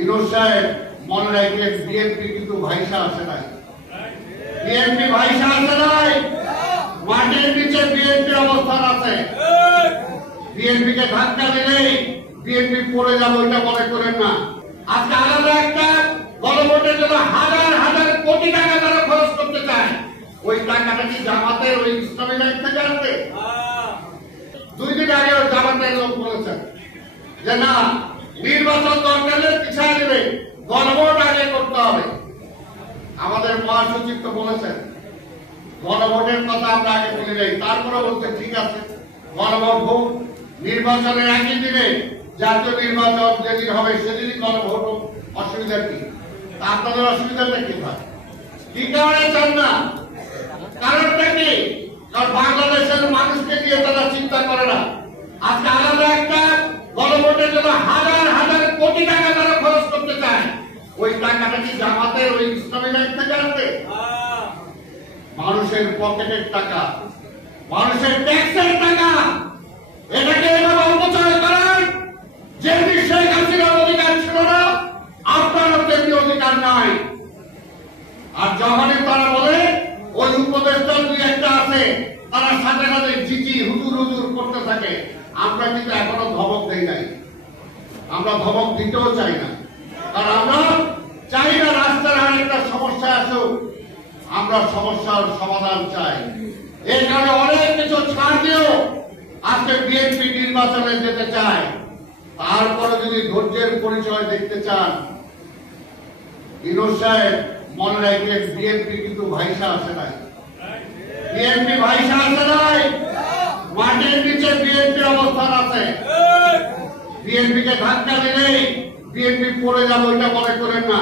ইনোজ সাহেব মনে রাখবেন, বিএনপি কিন্তু ভাইসা আসে নাই। বিএনপি ভাইসা আসে নাই, মাটির নিচে বিএনপির অবস্থান আছে। বিএনপি কে ধাক্কা দিলেই বিএনপি পড়ে যাবে, ওইটা মনে করেন না। আজকে আলাদা একটা গণভোটের জন্য হাজার হাজার কোটি টাকা তারা খরচ করতে চায়। ওই টাকাটা কি জামাতের ওই ইসলামী ব্যাংক থেকে আসবে? 2 দিন আগে জামাতের লোক বলেছেন যে না, নির্বাচন দরকার হলে পিছিয়ে দেবে, গণভোট আগে করতে হবে। আমাদের মহাসচিব তো বলেছেন গণভোটের কথা আমরা আগে বলে যাই, তারপরে বলতে ঠিক আছে গণভোট হোক, নির্বাচনের একই দিনে জাতীয় নির্বাচন যেদিন হবে সেদিনই গণভোট হোক, অসুবিধা কি? আপনাদের অসুবিধাটা কি হয়? কি কারণে চান না? কারণটা কি? কারণ বাংলাদেশের মানুষকে নিয়ে তারা চিন্তা করে না। আজকে আলাদা একটা গণভোটের জন্য হাজার হাজার কোটি টাকা তারা খরচ করতে চায়। ওই টাকাটা কি জামাতের ওই ইসলামী ব্যাংক থেকে আসবে? মানুষের পকেটের টাকা, মানুষের ট্যাক্সের টাকা, এটাকে এভাবে অপচয় করেন। যে শেখ হাসিনার অধিকার ছিল না, আপনারও তেমনি অধিকার নাই। আর যখনই তারা বলে ওই উপদেষ্টা 2-1টা আছে, তারা সাথে সাথে জিজি হুজুর হুজুর করতে থাকে। আমরা কিন্তু এখনো ধমক দেই নাই, আমরা ধমক দিতেও চাই না। কারণ আমরা চাই না রাস্তার আরেকটা সমস্যা আসুক, আমরা সমস্যার সমাধান চাই। এই কারণে অনেক কিছু ছাড় দিয়েও আজকে বিএনপি নির্বাচনে যেতে চায়। তারপরে যদি ধৈর্যের পরিচয় দেখতে চান, ইনোজ সাহেব মনে রাখবেন, বিএনপি কিন্তু ভাইসা আসে নাই। বিএনপি ভাইসা আসে নাই, মাটির নিচে বিএনপির অবস্থান আছে। বিএনপি কে ধাক্কা দিলেই বিএনপি পড়ে যাবে, ওইটা মনে করেন না।